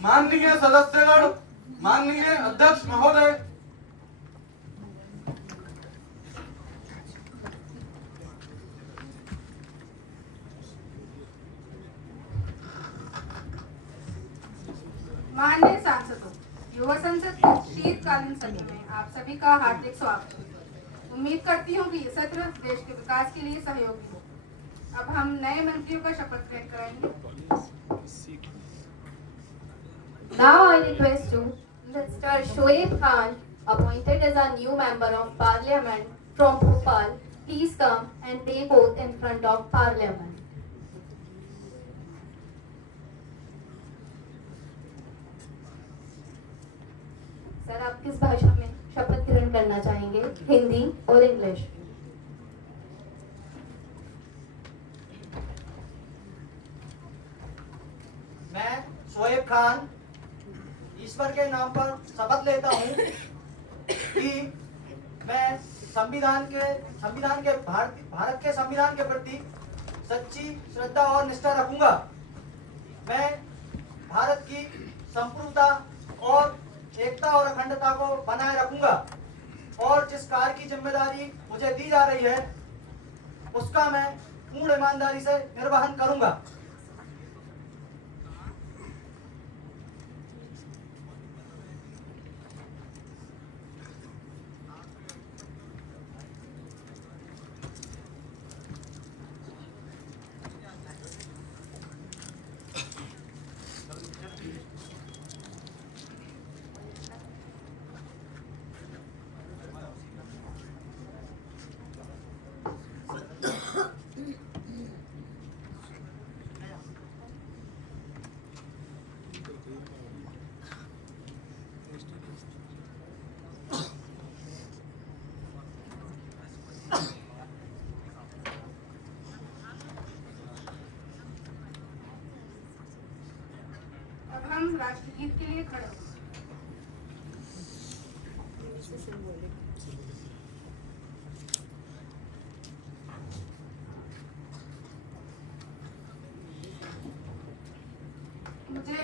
माननीय सदस्यगण, माननीय अध्यक्ष महोदय, माननीय सांसदों, युवा संसद की शीतकालीन सत्र में आप सभी का हार्दिक स्वागत है। उम्मीद करती हूँ कि ये सत्र देश के विकास के लिए सहयोगी हो। अब हम नए मंत्रियों का शपथ ग्रहण कराएंगे। Now I request to Mr. Shoaib Khan, appointed as a new member of Parliament from Bhopal, please come and take oath in front of Parliament. Sir, आप किस भाषा में शपथ ग्रहण करना चाहेंगे, हिंदी और इंग्लिश? मैं शोएब खान ईश्वर के नाम पर शपथ लेता हूँ कि मैं भारत के संविधान के प्रति सच्ची श्रद्धा और निष्ठा रखूंगा। मैं भारत की संप्रभुता और एकता और अखंडता को बनाए रखूंगा और जिस कार्य की जिम्मेदारी मुझे दी जा रही है उसका मैं पूर्ण ईमानदारी से निर्वहन करूंगा। अब हम राष्ट्रगीत के लिए खड़े होंगे। मुझे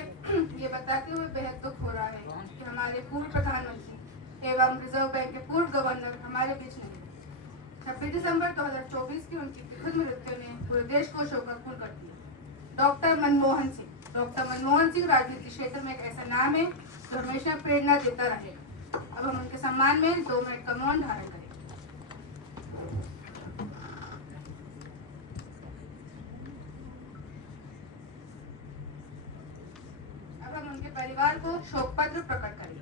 ये बताते हुए बेहद दुख हो रहा है कि हमारे पूर्व प्रधानमंत्री एवं रिजर्व बैंक के पूर्व गवर्नर हमारे बीच नहीं। 26 दिसंबर 2024 की उनकी विधुत मृत्यु ने पूरे देश को शोकाकुल कर दिया। डॉक्टर मनमोहन सिंह राजनीति क्षेत्र में एक ऐसा नाम है जो हमेशा प्रेरणा देता रहेगा। अब हम उनके सम्मान में 2 मिनट का मौन धारण करें। अब हम उनके परिवार को शोक पत्र प्रकट करें।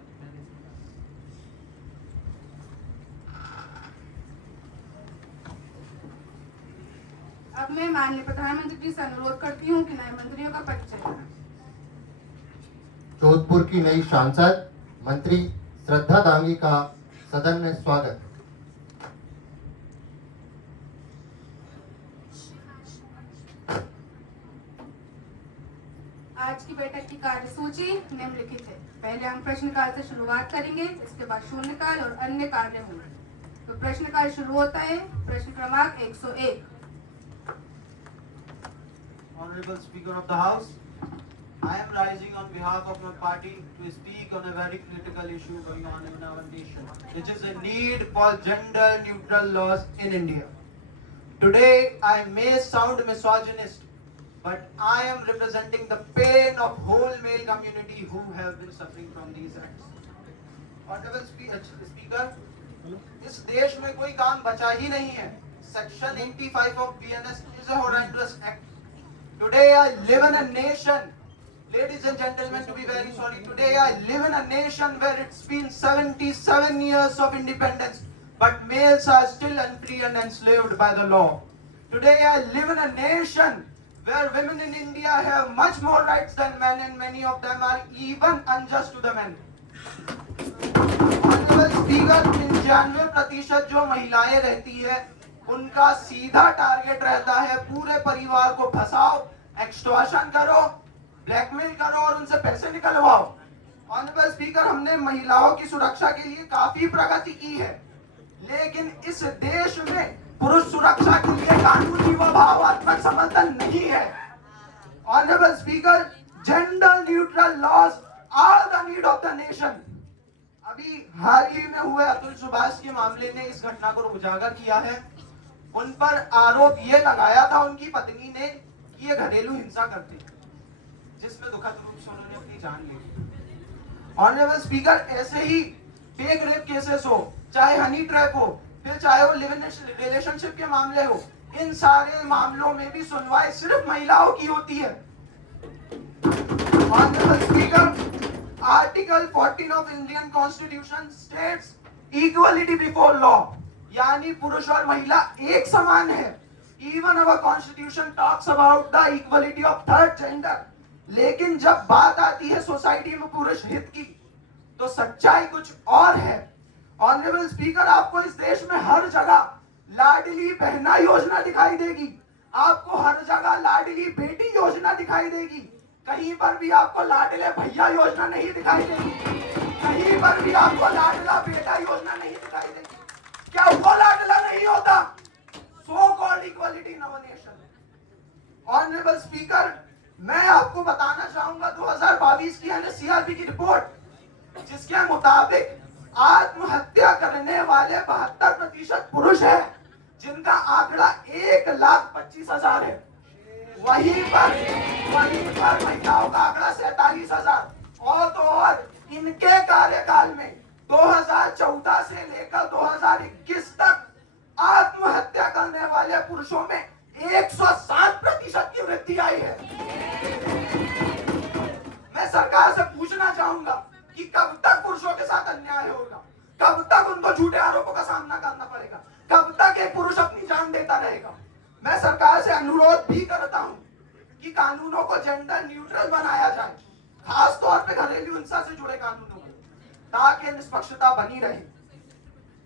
अब मैं माननीय प्रधानमंत्री जी से अनुरोध करती हूँ कि नए मंत्रियों का परिचय दें। जोधपुर की नई सांसद मंत्री श्रद्धा दांगी का सदन में स्वागत। आज की बैठक की कार्यसूची निम्नलिखित है। पहले हम प्रश्नकाल से शुरुआत करेंगे, इसके बाद शून्यकाल और अन्य कार्य होंगे। तो प्रश्नकाल शुरू होता है। प्रश्न क्रमांक 101। Honorable Speaker of the House, I am rising on behalf of my party to speak on a very critical issue going on in our nation, which is a need for gender neutral laws in India. Today, I may sound misogynist, but I am representing the pain of whole male community who have been suffering from these acts. Honorable Speaker, इस देश में कोई काम बचा ही नहीं है। Section 85 of BNS is a horrendous act. Today I live in a nation, ladies and gentlemen, to be very sorry, today I live in a nation where it's been 77 years of independence, but males are still unfree and enslaved by the law. Today I live in a nation where women in India have much more rights than men, and many of them are even unjust to the men. Honorable Speaker, 95% जो महिलाएं रहती है उनका सीधा target रहता है पूरे परिवार को फंसाओ, एक्सटॉर्शन करो, ब्लैकमेल करो और उनसे पैसे निकलवाओ। ऑनरेबल स्पीकर, हमने महिलाओं की सुरक्षा के लिए काफी प्रगति की है, लेकिन इस देश में पुरुष सुरक्षा के लिए कानूनी व भावात्मक समर्थन नहीं है। Honourable speaker, Gender neutral laws are the need of the nation. अभी हाल ही में हुए अतुल सुभाष के मामले ने इस घटना को उजागर किया है। उन पर आरोप ये लगाया था उनकी पत्नी ने कि ये घरेलू हिंसा करते, जिसमें दुखद रूप से उन्होंने अपनी जान ले ली। ऑनरेबल स्पीकर, ऐसे ही फेक रेप केसेस हो, चाहे हनी ट्रैप हो, फिर चाहे वो लिव इन रिलेशनशिप के मामले हो, इन सारे मामलों में भी सुनवाई सिर्फ महिलाओं की होती है। Honourable speaker, article 14 of Indian constitution states equality before law, यानी पुरुष और महिला एक समान है। Even our constitution talks about the equality of third gender, लेकिन जब बात आती है सोसाइटी में पुरुष हित की, तो सच्चाई कुछ और है। ऑनरेबल स्पीकर, आपको इस देश में हर जगह लाडली बहना योजना दिखाई देगी, आपको हर जगह लाडली बेटी योजना दिखाई देगी, कहीं पर भी आपको लाडले भैया योजना नहीं दिखाई देगी, कहीं पर भी आपको लाडला बेटा योजना नहीं दिखाई देगी। क्या वो लाडला नहीं होता? So called equality in our nation. Honourable speaker, मैं आपको बताना चाहूंगा 2022 की एनएससीआरबी की रिपोर्ट, जिसके मुताबिक आत्महत्या करने वाले 72% पुरुष हैं, जिनका आंकड़ा 1,25,000 है। वहीं पर महिलाओं का आंकड़ा 47,000। और तो और इनके कार्यकाल में 2014 से लेकर 2021 तक आत्महत्या करने वाले पुरुषों में 107% की वृद्धि आई है। मैं सरकार से पूछना चाहूंगा कि कब तक पुरुषों के साथ अन्याय होगा, कब तक उनको झूठे आरोपों का सामना करना पड़ेगा, कब तक एक पुरुष अपनी जान देता रहेगा। मैं सरकार से अनुरोध भी करता हूं कि कानूनों को जेंडर न्यूट्रल बनाया जाए, खास तौर पे घरेलू हिंसा से जुड़े कानूनों को, ताकि निष्पक्षता बनी रहे।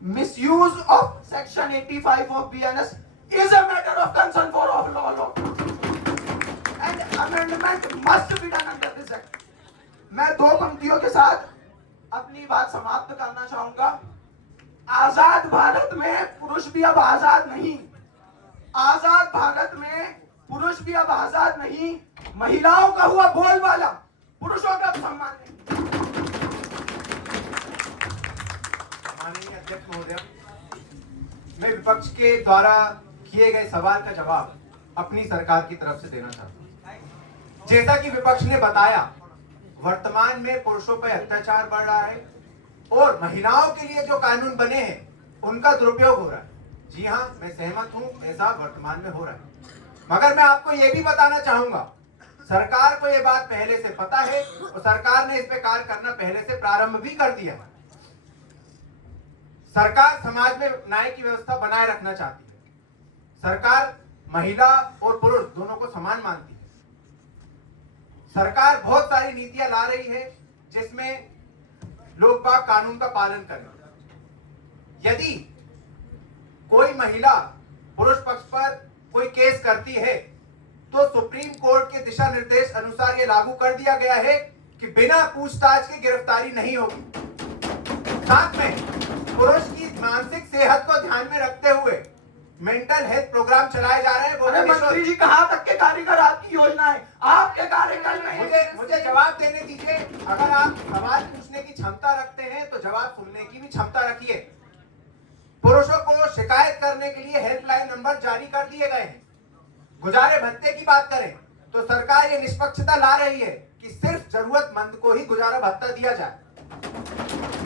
Misuse of section 85 of BNS is a matter of concern for all law and amendment must be done under this act. मैं दो पंक्तियों के साथ अपनी बात समाप्त करना चाहूंगा। आजाद भारत में पुरुष भी अब आजाद नहीं, आजाद भारत में पुरुष भी अब आजाद नहीं, महिलाओं का हुआ बोलबाला, पुरुषों का सम्मान नहीं। माननीय अध्यक्ष महोदय, मैं विपक्ष के द्वारा किए गए सवाल का जवाब अपनी सरकार की तरफ से देना चाहता हूं। जैसा कि विपक्ष ने बताया, वर्तमान में पुरुषों पर अत्याचार बढ़ रहा है और महिलाओं के लिए जो कानून बने हैं उनका दुरुपयोग हो रहा है। जी हाँ, मैं सहमत हूं, ऐसा वर्तमान में हो रहा है। मगर मैं आपको यह भी बताना चाहूंगा, सरकार को यह बात पहले से पता है और सरकार ने इस पे कार्य करना पहले से प्रारंभ भी कर दिया है। सरकार समाज में न्याय की व्यवस्था बनाए रखना चाहती है। सरकार महिला और पुरुष दोनों को समान मानती है। सरकार बहुत सारी नीतियां ला रही है जिसमें लोग बाग कानून का पालन करें। यदि कोई महिला पुरुष पक्ष पर कोई केस करती है तो सुप्रीम कोर्ट के दिशा निर्देश अनुसार यह लागू कर दिया गया है कि बिना पूछताछ के गिरफ्तारी नहीं होगी। साथ में पुरुष की मानसिक सेहत को ध्यान में रखते हुए मेंटल हेल्थ प्रोग्राम चलाए जा रहे हैं। अरे मंत्री जी, कहां तक के कार्यकर आपकी योजना है? आपके कार्यकाल में मुझे जवाब देने दीजिए। अगर आप सवाल पूछने की क्षमता रखते हैं तो जवाब सुनने की भी क्षमता रखिए। पुरुषों को शिकायत करने के लिए हेल्पलाइन नंबर जारी कर दिए गए हैं। गुजारे भत्ते की बात करें तो सरकार ये निष्पक्षता ला रही है कि सिर्फ जरूरतमंद को ही गुजारा भत्ता दिया जाए।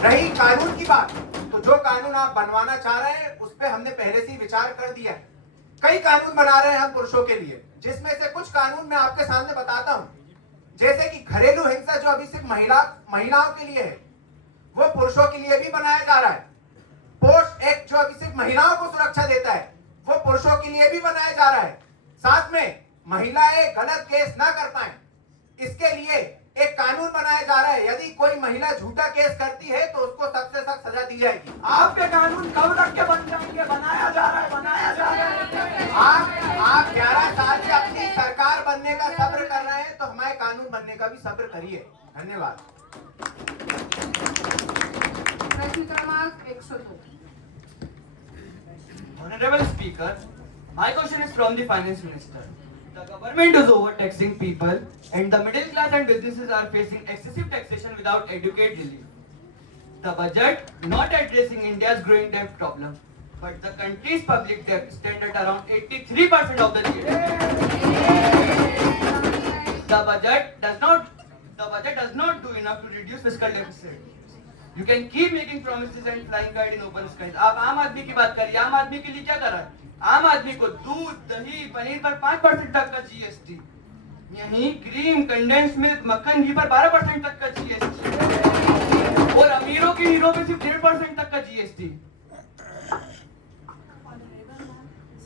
रही कानून की बात, तो जो कानून आप बनवाना चाह रहे हैं उस पे हमने पहले से ही विचार कर दिया है। कई कानून बना रहे हैं हम पुरुषों के लिए, जिसमें से कुछ कानून मैं आपके सामने बताता हूं। जैसे कि घरेलू हिंसा जो अभी सिर्फ महिलाओं के लिए है, वो पुरुषों के लिए भी बनाया जा रहा है। पोस्ट एक्ट जो अभी सिर्फ महिलाओं को सुरक्षा देता है, वो पुरुषों के लिए भी बनाया जा रहा है। साथ में महिलाएं गलत केस ना कर पाए, इसके लिए एक कानून बनाया जा रहा है। यदि कोई महिला झूठा केस करती है तो उसको सख्त से सख्त सजा दी जाएगी। आपके कानून कब तक के बन जाएंगे? बनाया जा रहा है, बनाया जा रहा है। आप 11 साल से अपनी सरकार बनने का सब्र कर रहे हैं, तो हमारे कानून बनने का भी सब्र करिए। धन्यवाद। प्रश्न क्रमांक 102। Honorable Speaker, my question is from the Finance Minister. The government is overtaxing people, and the middle class and businesses are facing excessive taxation without adequate relief. The budget not addressing India's growing debt problem, but the country's public debt stands at around 83% of the GDP. The budget does not do enough to reduce fiscal deficit. You can keep making promises and flying kite in open skies. आप आम आदमी की बात करिए, आम आदमी के लिए क्या कर रहा है? आम आदमी को दूध, दही, पनीर पर 5% तक का जीएसटी, यहीं क्रीम, कंडेंस मिल्क, मक्खन, घी पर 12% तक का जीएसटी, और अमीरों की हीरो पे सिर्फ 1.5% तक का जीएसटी।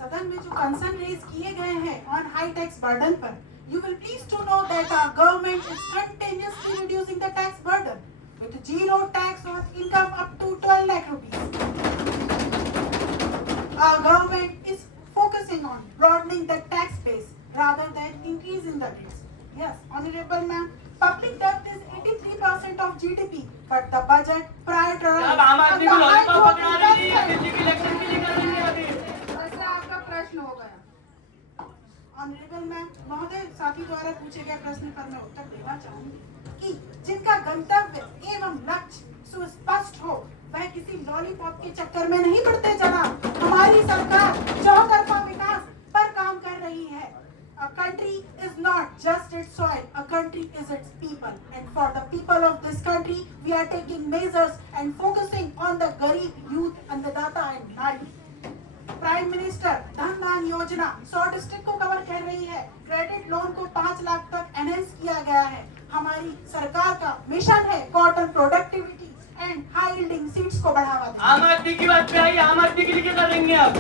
सदन में जो कंसर्न रेज किए गए हैं ऑन हाई टैक्स बर्डन पर, you will please to know that our government is continuously reducing the tax burden with zero tax on income up to 12 lakh rupees. Our government is focusing on broadening the tax base rather than increasing the rates. Yes, Honorable Ma'am, public debt is 83% of GDP, but the budget prioritizes. अब आम आदमी को lollipop पकड़ा रही है, दिल्ली के election के लिए कर रही है अभी। ऐसा आपका प्रश्न हो गया। ऑनरेबल मैम महोदय, साथी द्वारा पूछे गए प्रश्न पर मैं उत्तर देना चाहूंगी कि जिनका गंतव्य एवं लक्ष्य सुस्पष्ट हो वह किसी लॉलीपॉप के चक्कर में नहीं पड़ते जनाब। हमारी सरकार चौतरफा विकास पर काम कर रही है। A country is not just its soil, a country is its people, and for the people of this country we are taking measures and focusing on the garib, youth, अन्नदाता and नारी। प्राइम मिनिस्टर धन दान योजना 100 district को cover कर रही है। Credit loan को 5 लाख तक एनहेंस किया गया है। हमारी सरकार का मिशन है cotton productivity and high yielding seeds को बढ़ावा देना। आम आदमी की बात पे आई, आम आदमी के लिए क्या कर रही हैं आप?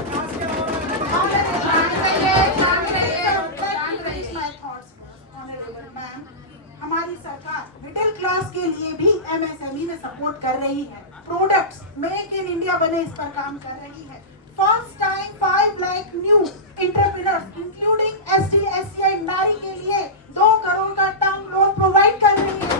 हमारी सरकार मिडिल क्लास के लिए भी एमएसएमई में सपोर्ट कर रही है। प्रोडक्ट्स मेक इन इंडिया बने, इस पर काम कर रही है। First time 5 lakh new entrepreneurs including ST, SC नारी के लिए 2 करोड़ का टर्म लोन प्रोवाइड कर रही है।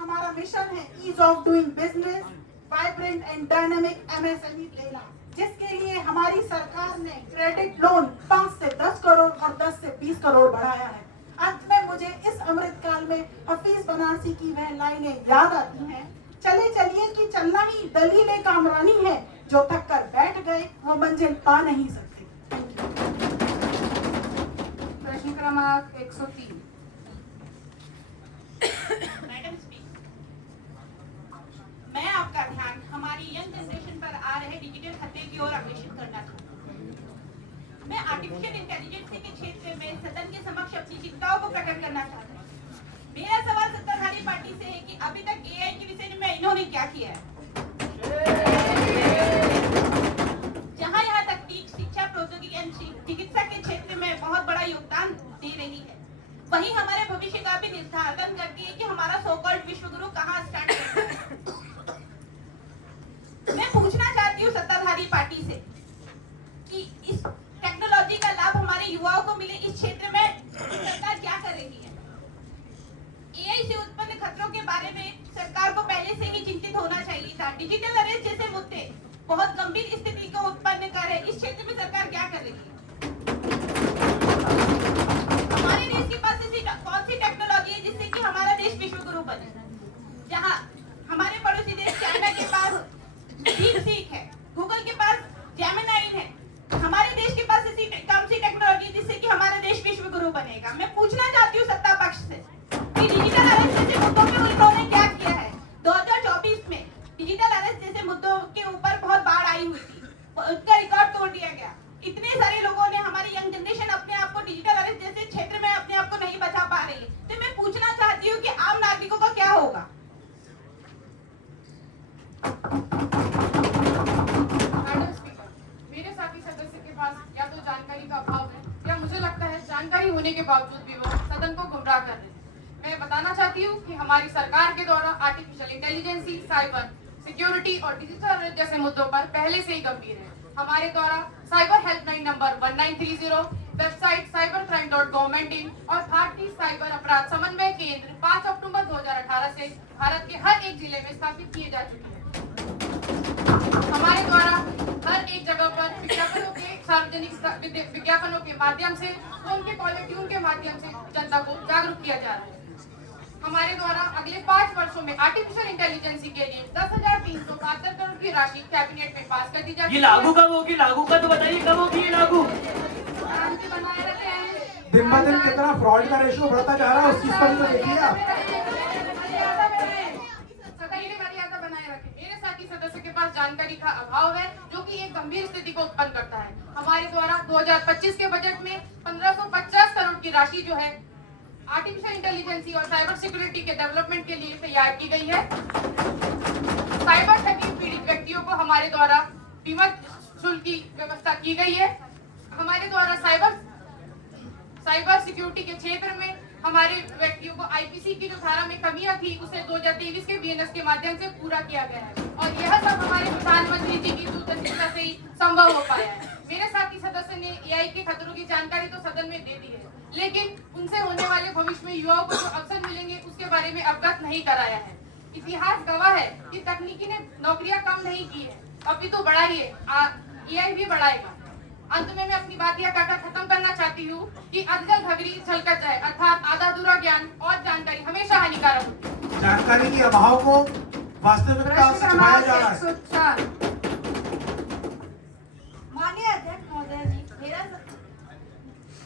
हमारा मिशन है ease of doing business, vibrant and dynamic MSME देना, जिसके लिए हमारी सरकार ने क्रेडिट लोन 5 से 10 करोड़ और 10 से 20 करोड़ बढ़ाया है। अंत में मुझे इस अमृत काल में हफीज बनारसी की वह लाइनें याद आती हैं, चले चलिए कि चलना ही दलील कामरानी है, जो थक कर बैठ गए वो मंजिल पा नहीं सकते। प्रश्न क्रमांक 103। मैडम स्पीकर, मैं आपका ध्यान हमारी यंग जनरेशन पर आ रहे डिजिटल खतरे की ओर आकर्षित करना चाहूँ। मैं आर्टिफिशियल इंटेलिजेंस के क्षेत्र में सदन के समक्ष अपनी चिंताओं को प्रकट करना चाहता हूँ। मेरा सवाल सत्ताधारी पार्टी से है कि अभी तक एआई के विषय में इन्होंने क्या किया है। जहाँ यहाँ तकनीक, शिक्षा, प्रौद्योगिकी एवं चिकित्सा के क्षेत्र में बहुत बड़ा योगदान दे रही है, वहीं हमारे भविष्य का भी निर्धारण करती है कि हमारा सो कॉल्ड विश्व गुरु कहाँ स्टार्ट करता है। मैं पूछना चाहती हूँ सत्ताधारी पार्टी से कि इस टेक्नोलॉजी का लाभ हमारे युवाओं को मिले, इस क्षेत्र में सरकार क्या कर रही है। एआई से उत्पन्न खतरों के बारे में सरकार को पहले से ही चिंतित होना चाहिए था। डिजिटल अरेस्ट जैसे मुद्दे बहुत गंभीर स्थिति को उत्पन्न कर रहे, इस क्षेत्र में सरकार क्या कर रही है। हमारे देश के पास ऐसी कौन सी टेक्नोलॉजी है जिससे कि हमारा देश विश्व गुरु बने। जहाँ हमारे पड़ोसी देश चाइना के पास डीपसीक है, गूगल के पास जेमिनी है, हमारे देश के पास ऐसी कौन सी टेक्नोलॉजी जिससे कि हमारा देश विश्व गुरु बनेगा। मैं पूछना चाहती हूँ सत्ता पक्ष से कि डिजिटल अरेस्ट जैसे मुद्दों पे उन्होंने क्या किया है। 2024 में डिजिटल अरेस्ट जैसे मुद्दों के ऊपर बहुत बाढ़ आई हुई थी, उसका रिकॉर्ड तोड़ दिया गया। इतने सारे लोगों ने, हमारी यंग जनरेशन अपने आप को डिजिटल अरेस्ट जैसे क्षेत्र में अपने आप को नहीं बचा पा रही है। तो मैं पूछना चाहती हूँ कि आम नागरिकों का क्या होगा। मैडम स्पीकर, मेरे साथी सदस्य के पास या तो जानकारी का अभाव है या मुझे लगता है जानकारी होने के बावजूद भी वो सदन को गुमराह कर रहे हैं। मैं बताना चाहती हूँ कि हमारी सरकार के द्वारा आर्टिफिशियल इंटेलिजेंस, साइबर सिक्योरिटी और डिजिटल अरेस्ट जैसे मुद्दों पर पहले से ही गंभीर है। हमारे द्वारा cyber helpline number 1930 website cybercrime.government.in और भारतीय साइबर अपराध समन्वय केंद्र 5 अक्टूबर 2018 से भारत के हर एक जिले में स्थापित किए जा चुके हैं। हमारे द्वारा हर एक जगह पर विज्ञापनों के सार्वजनिक विज्ञापनों के माध्यम से उनके पॉलिट्यून के माध्यम से जनता को जागरूक किया जा रहा है। हमारे द्वारा अगले 5 वर्षों में आर्टिफिशियल इंटेलिजेंस के लिए 10,372 करोड़ की राशि कैबिनेट में पास कर दी जाएगी। ये लागू कब होगी? लागू का तो बताइए कब होगी ये लागू? शांति बनाए रखे हैं। दिन ब दिन कितना फ्रॉड का रेशियो बढ़ता जा रहा है, उस चीज को भी तो देखिए आप। मर्यादा बनाए रखें। मेरे साथी सदस्य के पास जानकारी का अभाव है जो कि एक गंभीर स्थिति को उत्पन्न करता है। हमारे द्वारा 2025 के बजट में 1550 करोड़ की राशि जो है आर्टिफिशियल इंटेलिजेंस और साइबर सिक्योरिटी के डेवलपमेंट के लिए तैयार की गई है। साइबर ठगी पीड़ित व्यक्तियों को हमारे द्वारा बीमा शुल्क की व्यवस्था की गई है। हमारे द्वारा साइबर सिक्योरिटी के क्षेत्र में हमारे व्यक्तियों को आईपीसी की जो धारा में कमियां थी उसे 2023 के बीएनएस के माध्यम से पूरा किया गया है और यह सब हमारे प्रधानमंत्री जी की दूरदर्शिता से ही संभव हो पाया है। मेरे साथी सदस्य ने एआई के खतरों की जानकारी तो सदन में दे दी है, लेकिन उनसे होने वाले भविष्य में युवाओं को जो अवसर मिलेंगे उसके बारे में अवगत नहीं कराया है। इतिहास गवाह है कि तकनीकी ने नौकरियां कम नहीं की है, अभी तो बढ़ाई है, एआई भी बढ़ाएगा। अंत में मैं अपनी बात यह कहकर खत्म करना चाहती हूँ कि अधजल भगरी छलकत जाए, अर्थात आधा अधूरा ज्ञान और जानकारी हमेशा हानिकारक होती है। जानकारी के अभाव को वास्तविकता से छुपाया जा रहा है। माननीय अध्यक्ष महोदय जी,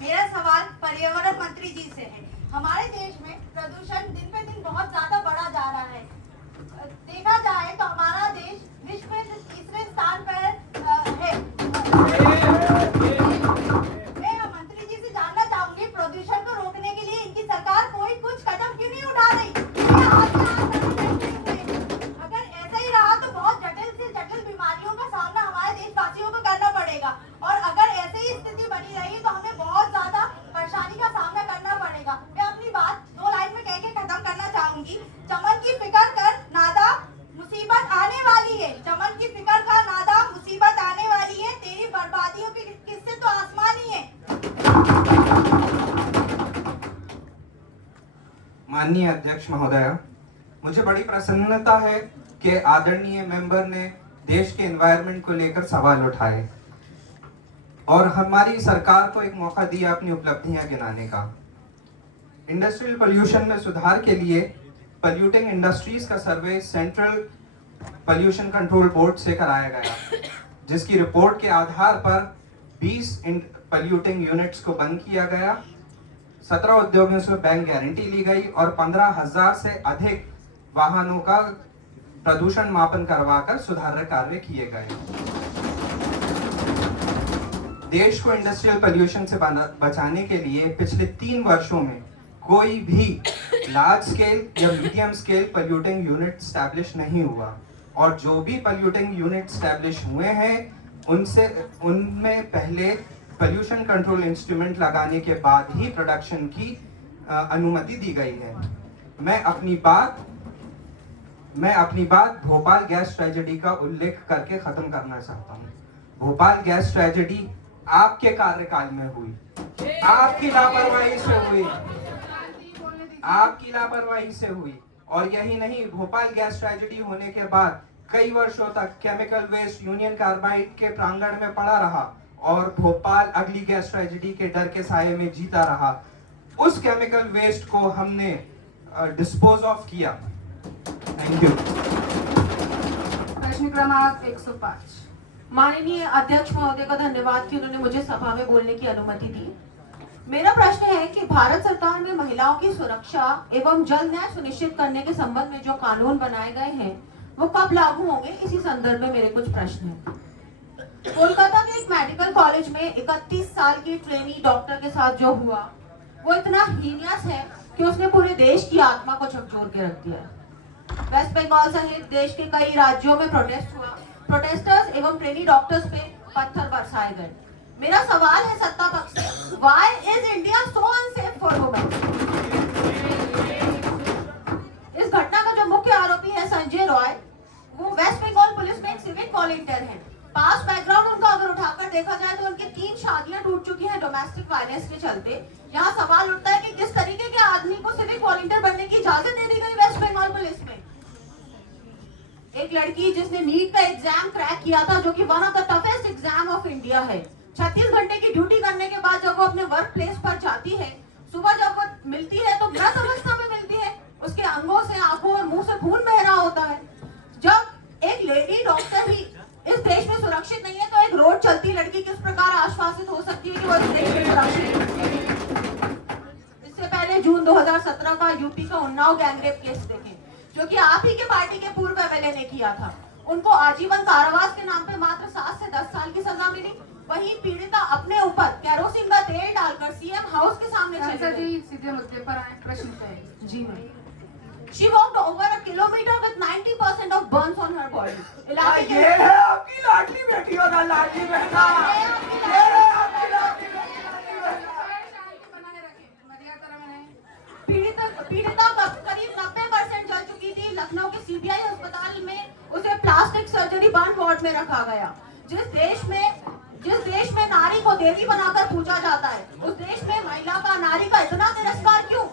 मेरा सवाल पर्यावरण मंत्री जी से है। हमारे देश में प्रदूषण दिन पे दिन बहुत ज्यादा बढ़ा जा रहा है। देखा जाए तो हमारा देश विश्व में तीसरे स्थान पर है। मैं मंत्री जी से जानना चाहूंगी, प्रदूषण को रोकने के लिए इनकी सरकार कोई कुछ कदम क्यों नहीं उठा रही? अगर ऐसा ही रहा तो बहुत जटिल से जटिल बीमारियों का सामना हमारे देशवासियों को करना पड़ेगा और अगर ऐसे ही स्थिति बनी रही तो हमें बहुत ज्यादा परेशानी का सामना करना पड़ेगा। मैं अपनी बात 2 लाइन में कह के खत्म करना चाहूंगी। चमन की फिक्र कर नादा, मुसीबत आने वाली है। चमन की फिक्र कर नादा, मुसीबत आने वाली है। तेरी बर्बादियों के किस्से तो आसमानी है। माननीय अध्यक्ष महोदय, मुझे बड़ी प्रसन्नता है कि आदरणीय मेंबर ने देश के एनवायरनमेंट को लेकर सवाल उठाए और हमारी सरकार को एक मौका दिया अपनी उपलब्धियां गिनाने का। इंडस्ट्रियल पोल्यूशन में सुधार के लिए पोल्यूटिंग इंडस्ट्रीज का सर्वे सेंट्रल पोल्यूशन कंट्रोल बोर्ड से कराया गया, जिसकी रिपोर्ट के आधार पर 20 पोल्यूटिंग यूनिट्स को बंद किया गया, 17 उद्योगों से बैंक गारंटी ली गई और 15,000 से अधिक वाहनों का प्रदूषण मापन करवाकर सुधार कार्य किए गए। देश को इंडस्ट्रियल पोल्यूशन से बचाने के लिए पिछले 3 वर्षों में कोई भी लार्ज स्केल या medium scale polluting unit establish नहीं हुआ और जो भी पोल्यूटिंग यूनिट स्टैब्लिश हुए हैं उनमें पहले पोल्यूशन कंट्रोल इंस्ट्रूमेंट लगाने के बाद ही प्रोडक्शन की अनुमति दी गई है। मैं अपनी बात भोपाल गैस ट्रेजेडी का उल्लेख करके खत्म करना चाहता हूँ। भोपाल गैस ट्रेजेडी आपके कार्यकाल में हुई, आपकी लापरवाही से हुई और यही नहीं, भोपाल गैस ट्रेजेडी होने के बाद कई वर्षों तक केमिकल वेस्ट यूनियन कार्बाइड के प्रांगण में पड़ा रहा और भोपाल अगली गैस ट्रेजेडी के डर के साये में जीता रहा। उस केमिकल वेस्ट को हमने डिस्पोज ऑफ किया। Thank you. प्रश्न क्रमांक 105। माननीय अध्यक्ष महोदय का धन्यवाद कि उन्होंने मुझे सभा में बोलने की अनुमति दी। मेरा प्रश्न है कि भारत सरकार में महिलाओं की सुरक्षा एवं जल न्याय सुनिश्चित करने के संबंध में जो कानून बनाए गए हैं वो कब लागू होंगे, इसी संदर्भ में मेरे कुछ प्रश्न हैं। कोलकाता के एक मेडिकल कॉलेज में 31 साल की ट्रेनी डॉक्टर के साथ जो हुआ वो इतना हीनियस है कि उसने पूरे देश की आत्मा को झकझोर के रख दिया है। वेस्ट बंगाल सहित देश के कई राज्यों में प्रोटेस्ट हुआ, प्रोटेस्टर्स एवं ट्रेनी डॉक्टर्स पे पत्थर बरसाए गए। मेरा सवाल है सत्ता पक्ष से, why is India so unsafe for women? इस घटना का जो मुख्य आरोपी है संजय रॉय, वो वेस्ट बंगाल पुलिस में एक सिविक वॉलंटियर है। पास बैकग्राउंड उनका अगर उठाकर देखा जाए तो उनकी 3 शादियां टूट चुकी हैं डोमेस्टिक वायलेंस के चलते। यहाँ सवाल उठता है कि किस तरीके के आदमी को सिविक वॉलंटियर बनने की इजाजत दे दी गई वेस्ट बंगाल पुलिस में। एक लड़की जिसने नीट का एग्जाम क्रैक किया था, जो कि one of the toughest exam of India है, 36 घंटे की ड्यूटी करने के बाद जब वो अपने वर्क प्लेस पर जाती है, सुबह जब वो मिलती है तो मृत अवस्था में मिलती है। उसके अंगों से, आंखों और मुंह से खून बह रहा होता है। जब एक लेडी डॉक्टर ही इस देश में सुरक्षित नहीं है तो एक रोड चलती लड़की किस प्रकार आश्वासित हो सकती है कि वो इस देश में सुरक्षित है। इससे पहले जून 2017 का यूपी का उन्नाव गैंगरेप केस देखें, जो कि आप ही के पार्टी के पूर्व एमएलए ने किया था। उनको आजीवन कारावास के नाम पे मात्र 7 से 10 साल की सजा मिली। वहीं पीड़िता अपने ऊपर केरोसिन का तेल डालकर सीएम हाउस के सामने चली गई। सीधे मुद्दे पर आए, प्रश्न है। जी ma'am. She walked over a kilometer with 90% of burns on her body. ये है आपकी लाडली बेटी और लाडली बेटा। ये है आपकी लाडली बेटी, लाडली बेटा। बनाए रखें, मर्यादा रखें। पीड़िता करीब 90% जल चुकी थी। लखनऊ के सीबीआई अस्पताल में उसे प्लास्टिक सर्जरी बर्न वार्ड में रखा गया। जिस देश में नारी को देवी बनाकर पूजा जाता है, उस देश में महिला का, नारी का इतना तिरस्कार क्यों?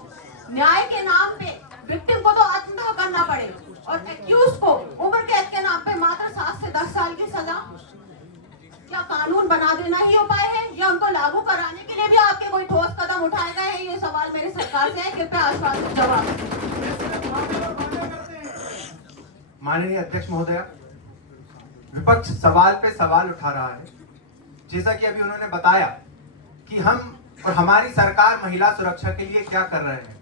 न्याय के नाम पे विक्टिम को तो आत्मदाह करना पड़े और एक्यूज को उम्र कैद के नाम पे मात्र 7 से 10 साल की सजा। क्या कानून बना देना ही उपाय है या उनको लागू कराने के लिए भी आपके कोई ठोस कदम उठाए गए हैं? ये सवाल मेरे सरकार से है, कृपया आश्वासन जवाब। माननीय अध्यक्ष महोदया, विपक्ष सवाल पे सवाल उठा रहा है। जैसा कि अभी उन्होंने बताया कि हम और हमारी सरकार महिला सुरक्षा के लिए क्या कर रहे हैं।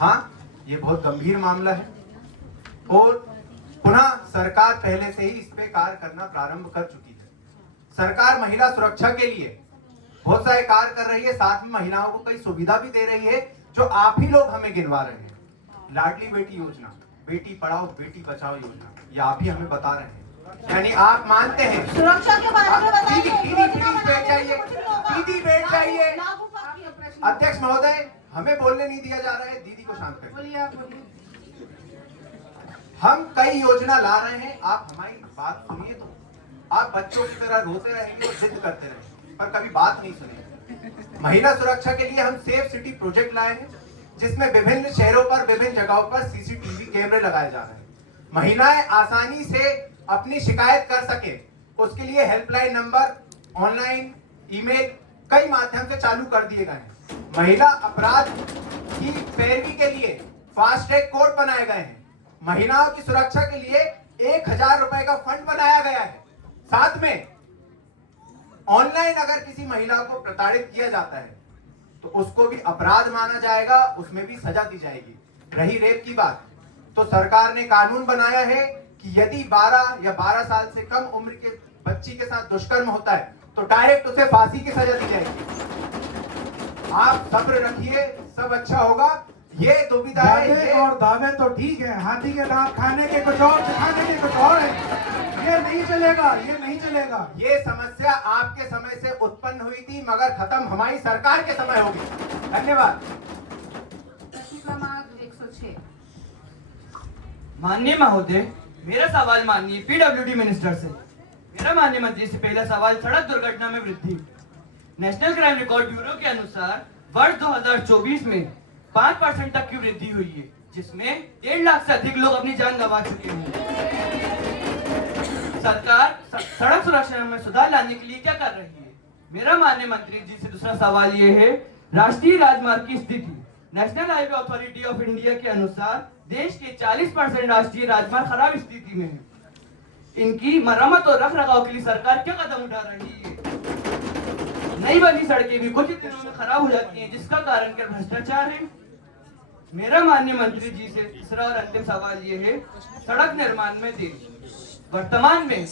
हाँ, ये बहुत गंभीर मामला है और पुनः सरकार पहले से ही इस पे कार्य करना प्रारंभ कर चुकी है। सरकार महिला सुरक्षा के लिए बहुत सारे कार्य कर रही है, साथ में महिलाओं को कई सुविधा भी दे रही है, जो आप ही लोग हमें गिनवा रहे हैं। लाडली बेटी योजना, बेटी पढ़ाओ बेटी बचाओ योजना, ये आप ही हमें बता रहे हैं। यानी आप मानते हैं सुरक्षा के बारे में बताइए। दीदी बैठ जाइए, दीदी बैठ जाइए। अध्यक्ष महोदय, हमें बोलने नहीं दिया जा रहा है, दीदी को शांत करें। बोलिए, आप बोलिए। हम कई योजना ला रहे हैं, आप हमारी बात सुनिए। तो आप बच्चों की तरह रोते रहेंगे और जिद करते रहेंगे, पर कभी बात नहीं सुनेंगे। महिला सुरक्षा के लिए हम सेफ सिटी प्रोजेक्ट लाए हैं, जिसमें विभिन्न शहरों पर, विभिन्न जगहों पर सीसीटीवी कैमरे लगाए जा रहे हैं। महिलाएं आसानी से अपनी शिकायत कर सके, उसके लिए हेल्पलाइन नंबर, ऑनलाइन, ईमेल कई माध्यम से चालू कर दिए गए हैं। महिला अपराध की पैरवी के लिए फास्ट ट्रैक कोर्ट बनाए गए हैं। महिलाओं की सुरक्षा के लिए 1000 रुपए का फंड बनाया गया है। साथ में ऑनलाइन अगर किसी महिला को प्रताड़ित किया जाता है तो उसको भी अपराध माना जाएगा, उसमें भी सजा दी जाएगी। रही रेप की बात, तो सरकार ने कानून बनाया है कि यदि 12 या 12 साल से कम उम्र के बच्ची के साथ दुष्कर्म होता है तो डायरेक्ट उसे फांसी की सजा दी जाएगी। आप सब्र रखिए, सब अच्छा होगा। ये दुविधा है और दावे तो ठीक है, हाथी के दांत खाने के कुछ और, खाने के कुछ और है। ये नहीं चलेगा, ये नहीं चलेगा। ये समस्या आपके समय से उत्पन्न हुई थी, मगर खत्म हमारी सरकार के समय होगी। धन्यवाद। प्रश्न क्रमांक 106। माननीय महोदय, मेरा सवाल माननीय पीडब्ल्यूडी मिनिस्टर से। मेरा माननीय मंत्री से पहला सवाल सड़क दुर्घटना में वृद्धि। नेशनल क्राइम रिकॉर्ड ब्यूरो के अनुसार वर्ष 2024 में 5% तक की वृद्धि हुई है, जिसमें 1.5 लाख से अधिक लोग अपनी जान गंवा चुके हैं। सरकार सड़क सुरक्षा में सुधार लाने के लिए क्या कर रही है? मेरा माननीय मंत्री जी से दूसरा सवाल ये है, राष्ट्रीय राजमार्ग की स्थिति। National highway authority of India के अनुसार देश के 40% राष्ट्रीय राजमार्ग खराब स्थिति में है। इनकी मरम्मत और रख रखाव के लिए सरकार क्या कदम उठा रही है? नई बनी सड़कें भी कुछ दिनों में खराब हो जाती हैं, जिसका कारण क्या भ्रष्टाचार है? मेरा माननीय मंत्री जी से तीसरा और अंतिम सवाल ये है, सड़क निर्माण में देरी। वर्तमान में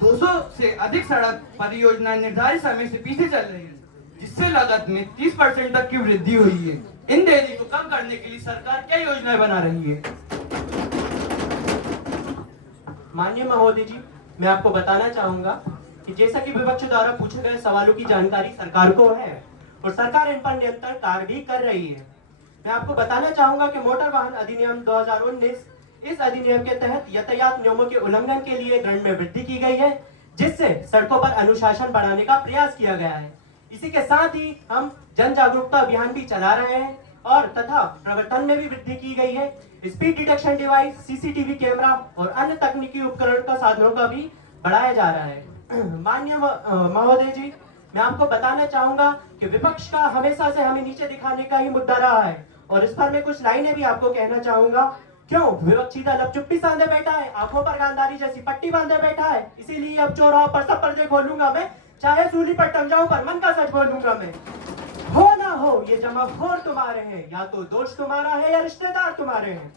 200 से अधिक सड़क परियोजना निर्धारित समय से पीछे चल रही है, जिससे लागत में 30% तक की वृद्धि हुई है। इन देरी को कम करने के लिए सरकार क्या योजनाएं बना रही है? माननीय महोदय जी, मैं आपको बताना चाहूंगा कि जैसा कि विपक्ष द्वारा पूछे गए सवालों की जानकारी सरकार को है और सरकार इन पर निरंतर कार्य भी कर रही है। मैं आपको बताना चाहूंगा कि मोटर वाहन अधिनियम 2019, इस अधिनियम के तहत यातायात नियमों के उल्लंघन के लिए दंड में वृद्धि की गई है। जिससे सड़कों पर अनुशासन बढ़ाने का प्रयास किया गया है। इसी के साथ ही हम जन जागरूकता अभियान भी चला रहे हैं और तथा प्रवर्तन में भी वृद्धि की गई है। Speed detection device, CCTV camera और अन्य तकनीकी उपकरण का साधनों का भी बढ़ाया जा रहा है। माननीय महोदय जी, मैं आपको बताना चाहूंगा कि विपक्ष का हमेशा से हमें नीचे दिखाने का ही मुद्दा रहा है और इस पर मैं कुछ लाइनें भी आपको कहना चाहूंगा। क्यों विपक्षी दल अब चुप्पी साधे बैठा है, आंखों पर गांधारी जैसी पट्टी बांधे बैठा है, इसीलिए अब चौराहों पर सब पर्दे खोलूंगा मैं, चाहे सूली पर टंग जाऊं पर मन का सच बोलूंगा मैं। हो ना हो ये जमाखोर तुम्हारे हैं, या तो दोष तुम्हारा है या रिश्तेदार तुम्हारे हैं।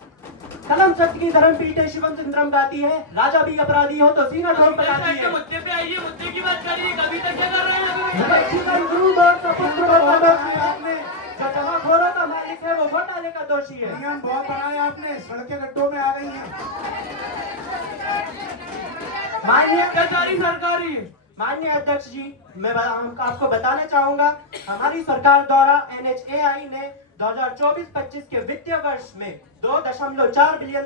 कलम सत्य की धर्म पीठे शिवम सुंदरम गाती है, राजा भी अपराधी हो तो सीना ठोक बताती है। मुद्दे पे आइए, मुद्दे की बात करिए, कभी तक क्या कर रहे हैं? विपक्षी दल क्रूर और सपुत्र बदमाश आपने जो जमाखोरों का मालिक है वो घोटाले का दोषी है। नियम बहुत बनाए आपने, सड़कें गड्ढों में आ गई हैं। माननीय अध्यक्ष जी, मैं आपको बताना चाहूंगा, हमारी सरकार द्वारा NHAI ने 2024-25 के वित्तीय वर्ष में 2.4 बिलियन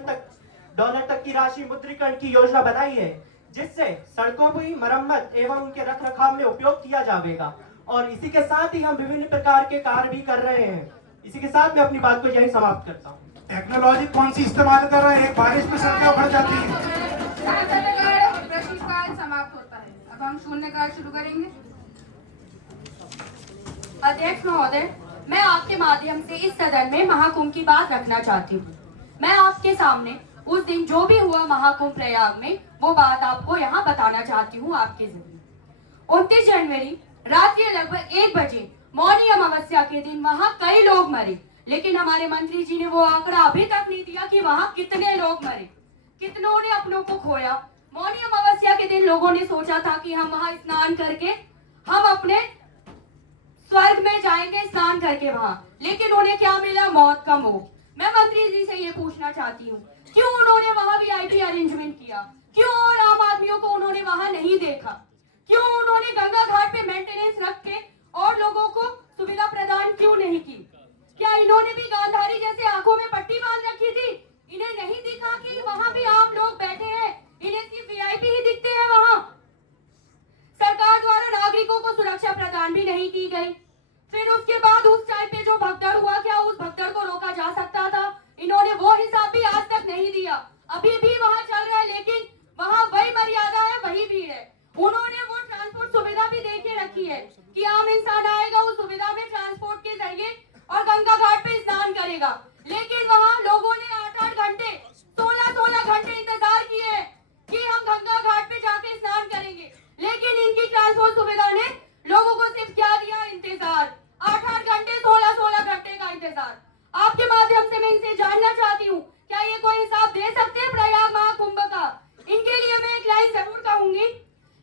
डॉलर तक की राशि मुद्रीकरण की योजना बनाई है, जिससे सड़कों की मरम्मत एवं उनके रखरखाव में उपयोग किया जाएगा। और इसी के साथ ही हम विभिन्न प्रकार के कार्य भी कर रहे हैं। इसी के साथ मैं अपनी बात को यही समाप्त करता हूँ। टेक्नोलॉजी कौन सी इस्तेमाल कर रहे हैं? बारिश में सड़कें उखड़ जाती हैं। प्रश्नकाल समाप्त होता है। अब हम शून्यकाल शुरू करेंगे। अध्यक्ष महोदय, मैं आपके माध्यम से इस सदन में महाकुंभ की बात रखना चाहती हूँ। मैं आपके सामने उस दिन जो भी हुआ महाकुंभ प्रयाग में, वो बात आपको यहाँ बताना चाहती हूँ आपके जरिए। 29 जनवरी रात के लगभग 1 बजे मौनी अमावस्या के दिन वहाँ कई लोग मरे, लेकिन हमारे मंत्री जी ने वो आंकड़ा अभी तक नहीं दिया कि वहाँ कितने लोग मरे, कितनों ने अपनों को खोया। मौनी अमावस्या के दिन लोगों ने सोचा था कि हम वहाँ स्नान करके हम अपने स्वर्ग में जाएंगे स्नान करके वहाँ, लेकिन उन्हें क्या मिला? मौत का मोह। मैं मंत्री जी से ये पूछना चाहती हूँ, क्यों उन्होंने वहाँ VIP अरेंजमेंट किया? क्यों और आम आदमियों को उन्होंने वहाँ नहीं देखा? क्यों उन्होंने गंगा घाट पे मेंटेनेंस रख के और लोगों को सुविधा प्रदान क्यों नहीं की? क्या इन्होंने भी गांधारी जैसे आंखों में पट्टी बांध रखी थी? इन्हें नहीं दिखा कि वहाँ भी आम लोग बैठे हैं, इन्हें सिर्फ VIP ही दिखते हैं वहाँ। सरकार द्वारा नागरिकों को सुरक्षा प्रदान भी नहीं की गई। फिर उसके बाद उस टाइम पे जो भगदड़ हुआ, क्या उस भगदड़ को रोका जा सकता था? इन्होंने वो हिसाब भी आज तक नहीं दिया। अभी भी वहाँ चल रहा है, लेकिन वहाँ वही मर्यादा है, वही भीड़ है। उन्होंने वो ट्रांसपोर्ट सुविधा भी दे के रखी है कि आम इंसान आएगा उस सुविधा में ट्रांसपोर्ट के जरिए और गंगा घाट पे स्नान करेगा, लेकिन वहाँ लोगों ने 8-8 घंटे 16-16 घंटे इंतजार किए कि हम गंगा घाट पे जाके स्नान करेंगे, लेकिन इनकी ट्रांसपोर्ट सुविधा ने लोगों को सिर्फ क्या दिया? इंतजार। 8-8 घंटे 16-16 घंटे का इंतजार। आपके माध्यम से मैं इनसे जानना चाहती हूँ, क्या ये कोई हिसाब दे सकते हैं प्रयाग महाकुंभ का? इनके लिए मैं एक लाइन जरूर कहूंगी,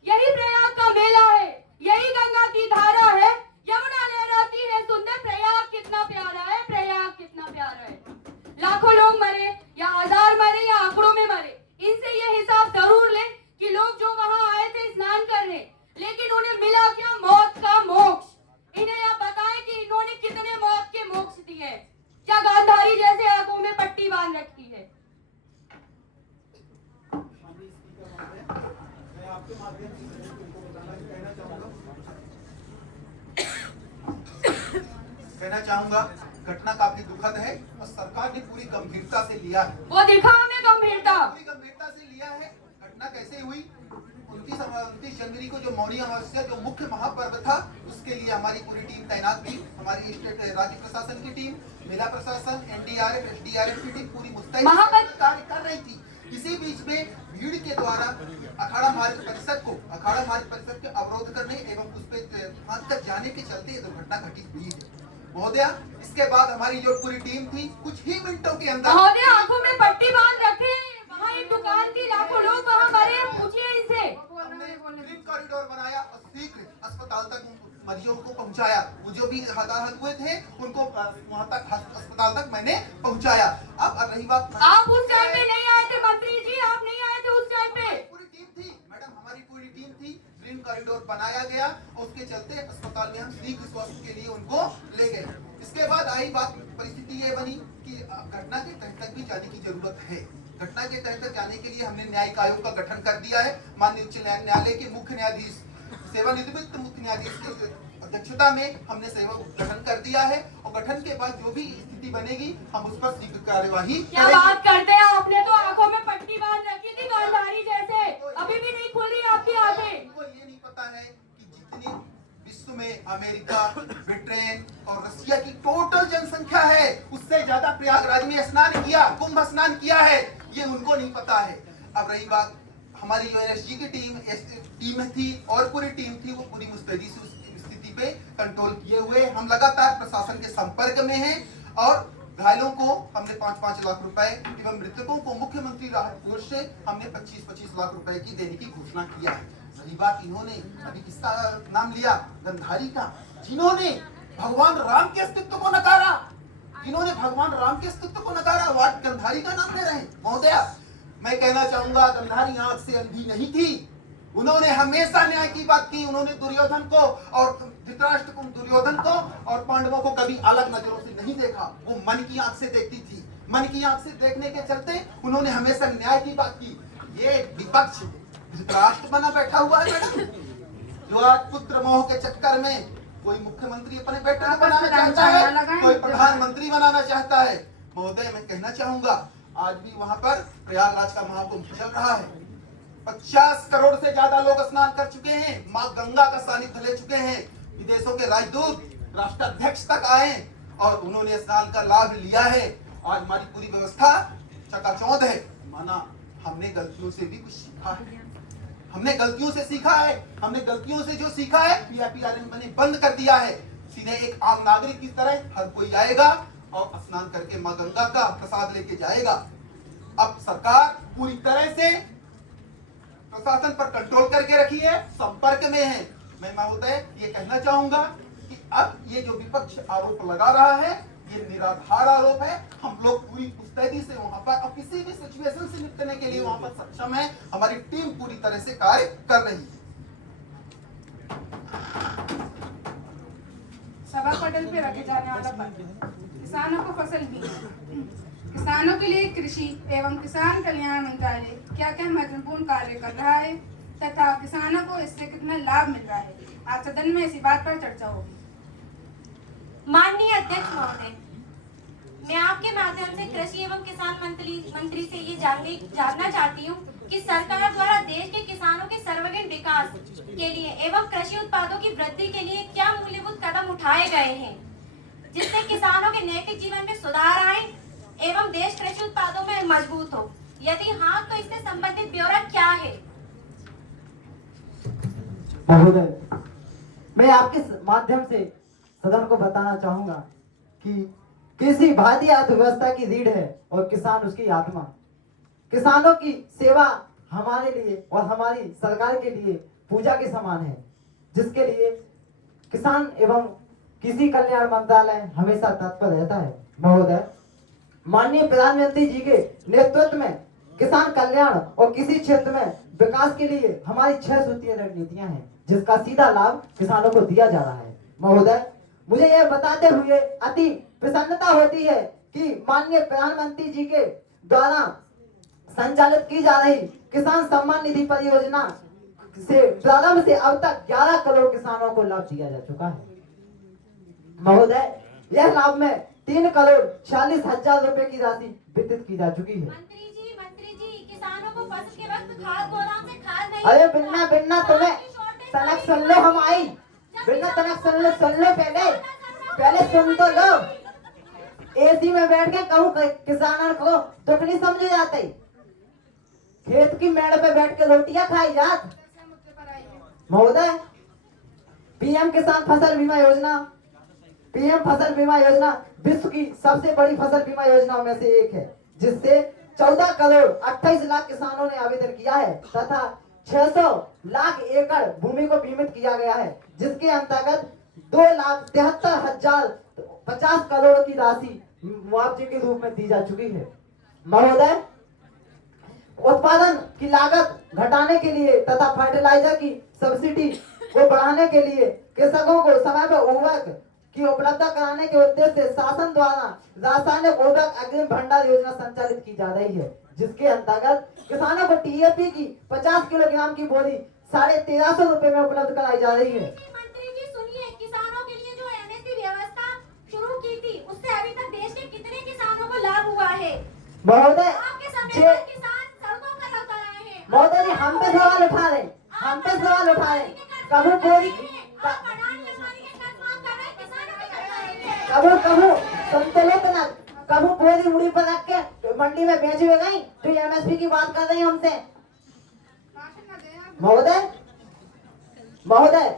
यही प्रयाग का मेला है, यही गंगा की धारा है, यमुना लहराती है सुंदर, प्रयाग कितना प्यारा है, प्रयाग कितना प्यारा है। लाखों लोग मरे या 1000 मरे या आंकड़ों में मरे, इनसे ये हिसाब जरूर ले कि लोग जो वहाँ आए थे स्नान करने, लेकिन उन्हें मिला क्या? मौत का मोक्ष। इन्हें आप बताएं कि इन्होंने कितने मौत के मोक्ष दिए? क्या गांधारी जैसे आंखों में पट्टी बांध रखी है? कहना चाहूंगा घटना काफी दुखद है और सरकार ने पूरी गंभीरता से लिया है। वो दिखा हमें गंभीरता। पूरी गंभीरता से लिया है। घटना कैसे हुई? 29 जनवरी को जो मौनी अमावस्या जो मुख्य महापर्व था, उसके लिए हमारी पूरी टीम तैनात थी। हमारी स्टेट राज्य प्रशासन की टीम, मेला प्रशासन, NDRF, SDRF की टीम पूरी मुस्तैद कार्य कर रही थी। इसी बीच में भीड़ के द्वारा अखाड़ा मार्ग परिसर के अवरोध करने एवं उस पर हाथ तक जाने के चलते ये दुर्घटना घटित हुई है। महोदय, इसके बाद हमारी जो पूरी टीम थी कुछ ही मिनटों के अंदर महोदय आंखों में पट्टी बांध रखे, वहाँ एक दुकान थी, लाखों लोग वहाँ मरे, पूछिए इनसे। हमने ग्रीन कॉरिडोर बनाया और शीघ्र अस्पताल तक मरीजों को पहुंचाया। वो जो भी हताहत हुए थे उनको वहां तक अस्पताल तक मैंने पहुंचाया। अब रही बात, आप उस टाइम पे नहीं आए थे मंत्री जी, आप नहीं आए थे उस टाइम पे। पूरी टीम थी मैडम, हमारी पूरी टीम थी। ग्रीन कॉरिडोर बनाया गया और उसके चलते अस्पताल में हम शीघ्र स्वास्थ्य के लिए उनको ले गए। इसके बाद आई बात, परिस्थिति ये बनी कि घटना के तह तक भी जाने की जरूरत है। घटना के तहत जाने के लिए हमने न्यायिक आयोग का गठन कर दिया है। माननीय उच्च न्यायालय के मुख्य न्यायाधीश, सेवानिवृत्त मुख्य न्यायाधीश की अध्यक्षता में हमने सेवा गठन कर दिया है और गठन के बाद जो भी स्थिति बनेगी हम उस पर शीघ्र कार्यवाही क्या बात करते हैं, आपने तो आंखों में पट्टी बांध रखी थी गांधारी जैसे, अभी भी नहीं खुली आपकी आंखें। उनको ये नहीं पता है कि जितनी विश्व में अमेरिका, ब्रिटेन और रसिया की टोटल जनसंख्या है, उससे ज्यादा प्रयागराज में स्नान किया, कुंभ स्नान किया है, ये उनको नहीं पता है। अब रही बात हमारी यूएनएसजी की टीम थी और पूरी टीम थी, वो पूरी मुस्तैदी से स्थिति पे कंट्रोल किए हुए हम लगातार प्रशासन के संपर्क में हैं और घायलों को हमने 5-5 लाख रुपए एवं मृतकों को मुख्यमंत्री राहत कोष से हमने 25-25 लाख रुपए की देने की घोषणा किया है। रही बात इन्होंने अभी किसका नाम लिया, गंधारी का, जिन्होंने भगवान राम के अस्तित्व को नकारा, जिन्होंने भगवान राम के अस्तित्व को नकारा, वो आज गंधारी का नाम ले रहे हैं। महोदया, मैं कहना चाहूंगा गंधारी आंख से अंधी नहीं थी, उन्होंने हमेशा न्याय की बात की। उन्होंने दुर्योधन को और धृतराष्ट्र को, दुर्योधन को और पांडवों को कभी अलग नजरों से नहीं देखा, वो मन की आंख से देखती थी। मन की आंख से देखने के चलते उन्होंने हमेशा न्याय की बात की। ये विपक्ष धृतराष्ट्र बना बैठा हुआ है मैडम, जो आज पुत्र मोह के चक्कर में कोई मुख्यमंत्री अपने बेटे को बनाना चाहता है, कोई प्रधानमंत्री बनाना चाहता है। महोदय, मैं कहना चाहूंगा आज भी वहां पर प्रयागराज का महाकुंभ चल रहा है, 50 करोड़ से ज्यादा लोग स्नान कर चुके हैं, माँ गंगा का सानिध्य ले चुके हैं, विदेशों के राजदूत, राष्ट्राध्यक्ष तक आए और उन्होंने स्नान का लाभ लिया है। आज हमारी पूरी व्यवस्था चकाचौंध है। माना हमने गलतियों से भी कुछ सीखा है, हमने गलतियों से सीखा है, हमने गलतियों से जो सीखा है PIPRN मैंने बंद कर दिया है। सीधे एक आम नागरिक की तरह हर कोई आएगा और स्नान करके माँ गंगा का प्रसाद लेके जाएगा। अब सरकार पूरी तरह से प्रशासन पर कंट्रोल करके रखी है, संपर्क में है। मैं महोदय ये कहना चाहूंगा कि अब ये जो विपक्ष आरोप लगा रहा है ये निराधार आरोप है। हम लोग पूरी मुस्तैदी से वहां पर अब किसी भी सिचुएशन से निपटने के लिए वहां पर सक्षम है। हमारी टीम पूरी तरह से कार्य कर रही है। सभा पटल पे रखे जाने वाला पत्र, किसानों को फसल बीमा। किसानों के लिए कृषि एवं किसान कल्याण मंत्रालय क्या क्या महत्वपूर्ण कार्य कर रहा है तथा किसानों को इससे कितना लाभ मिल रहा है, आज सदन में इसी बात पर चर्चा होगी। माननीय अध्यक्ष महोदय, मैं आपके माध्यम से कृषि एवं किसान मंत्री से ये जानना चाहती हूँ कि सरकार द्वारा देश के किसानों के सर्वांगीण विकास के लिए एवं कृषि उत्पादों की वृद्धि के लिए क्या मूल्यभूत कदम उठाए गए हैं जिससे किसानों के नैतिक जीवन में सुधार आए एवं देश कृषि उत्पादों में मजबूत हो। यदि हाँ तो इससे संबंधित ब्यौरा क्या है? महोदय, मैं आपके माध्यम से सदन को बताना चाहूंगा कि कृषि भारतीय अर्थव्यवस्था की रीढ़ है और किसान उसकी आत्मा। किसानों की सेवा हमारे लिए और हमारी सरकार के लिए पूजा के समान है, जिसके लिए किसान एवं कृषि कल्याण मंत्रालय हमेशा तत्पर रहता है। महोदय, माननीय प्रधानमंत्री जी के नेतृत्व में किसान कल्याण और कृषि क्षेत्र में विकास के लिए हमारी 6 सूत्रीय रणनीतियां हैं, जिसका सीधा लाभ किसानों को दिया जा रहा है। महोदय, मुझे यह बताते हुए अति प्रसन्नता होती है कि माननीय प्रधानमंत्री जी के द्वारा संचालित की जा रही किसान सम्मान निधि परियोजना से प्रारंभ से अब तक 11 करोड़ किसानों को लाभ दिया जा चुका है। महोदय, यह लाभ में 3 करोड़ 40 हजार रुपए की राशि वितरित की जा चुकी है। मंत्री जी, किसानों को फसल के वक्त खाद गोदाम से खाद नहीं। अरे बिन्ना तुम्हें तनक सुन लो, हम आई बिन्ना तनक सुन लो पहले सुन तो लो। एसी में बैठ के कहूँ किसानों को दुख नहीं समझे जाते, खेत की मेड़ पे बैठ के रोटियां खाई जात। महोदय, पीएम किसान फसल बीमा योजना, पीएम फसल बीमा योजना विश्व की सबसे बड़ी फसल बीमा योजनाओं में से एक है, जिससे 14 करोड़ 28 लाख किसानों ने आवेदन किया है तथा 600 लाख एकड़ भूमि को बीमित किया गया है, जिसके अंतर्गत 2,73,050 करोड़ की राशि मुआवजे के रूप में दी जा चुकी है। महोदय, उत्पादन की लागत घटाने के लिए तथा फर्टिलाइजर की सब्सिडी को बढ़ाने के लिए कृषकों को समय पर उर्वरक की उपलब्ध कराने के उद्देश्य से शासन द्वारा रासायनिक उर्वरक अग्रिम भंडार योजना संचालित की जा रही है, जिसके अंतर्गत किसानों को टीएपी की 50 किलोग्राम की बोरी 1350 रुपए में उपलब्ध कराई जा रही है। मंत्री जी सुनिए, किसानों के लिए जो एमएसपी व्यवस्था शुरू की थी उससे अभी तक देश के कितने किसानों को लाभ हुआ है? महोदय आपके समय पर किसान सड़कों पर उतर आए हैं। महोदय जी हम पे सवाल उठा रहे, हम पे सवाल उठा रहे। कबू बोरी कबू संतुलित न कबू बोरी मुड़ी पर रख के मंडी में बेच भी गई तो एमएसपी की बात कर रही हैं हमसे। महोदय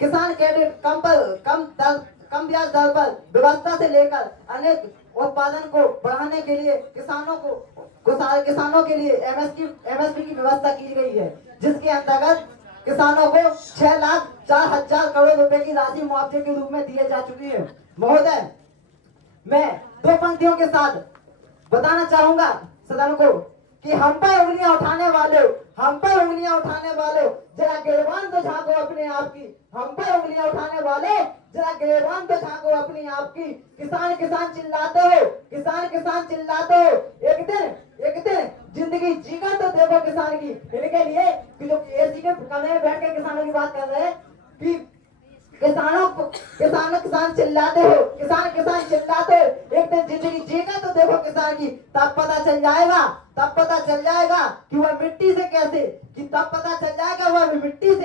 किसान क्रेडिट कम ब्याज दर पर व्यवस्था से लेकर अनेक उत्पादन को बढ़ाने के लिए किसानों के लिए एमएसपी की व्यवस्था की गई है, जिसके अंतर्गत किसानों को 6,04,000 करोड़ रुपए की राशि मुआवजे के रूप में दिए जा चुकी है। महोदय मैं 2 पंक्तियों के साथ बताना चाहूंगा सदन को कि हम पर उंगलियां उठाने वाले जरा गिरबान तो झांको अपने आप की। हम पर उंगलियां उठाने वाले जरा गिरबान तो झांको अपने आप की। किसान किसान चिल्लाते हो, एक दिन जिंदगी जीकर तो देखो किसान की। इनके लिए कि जो एसी के कमरे में बैठ के किसानों की बात कर रहे हैं कि किसान चिल्लाते हो, एक दिन जिंदगी जीकर तो देखो किसान की। तब पता चल जाएगा कि वह मिट्टी से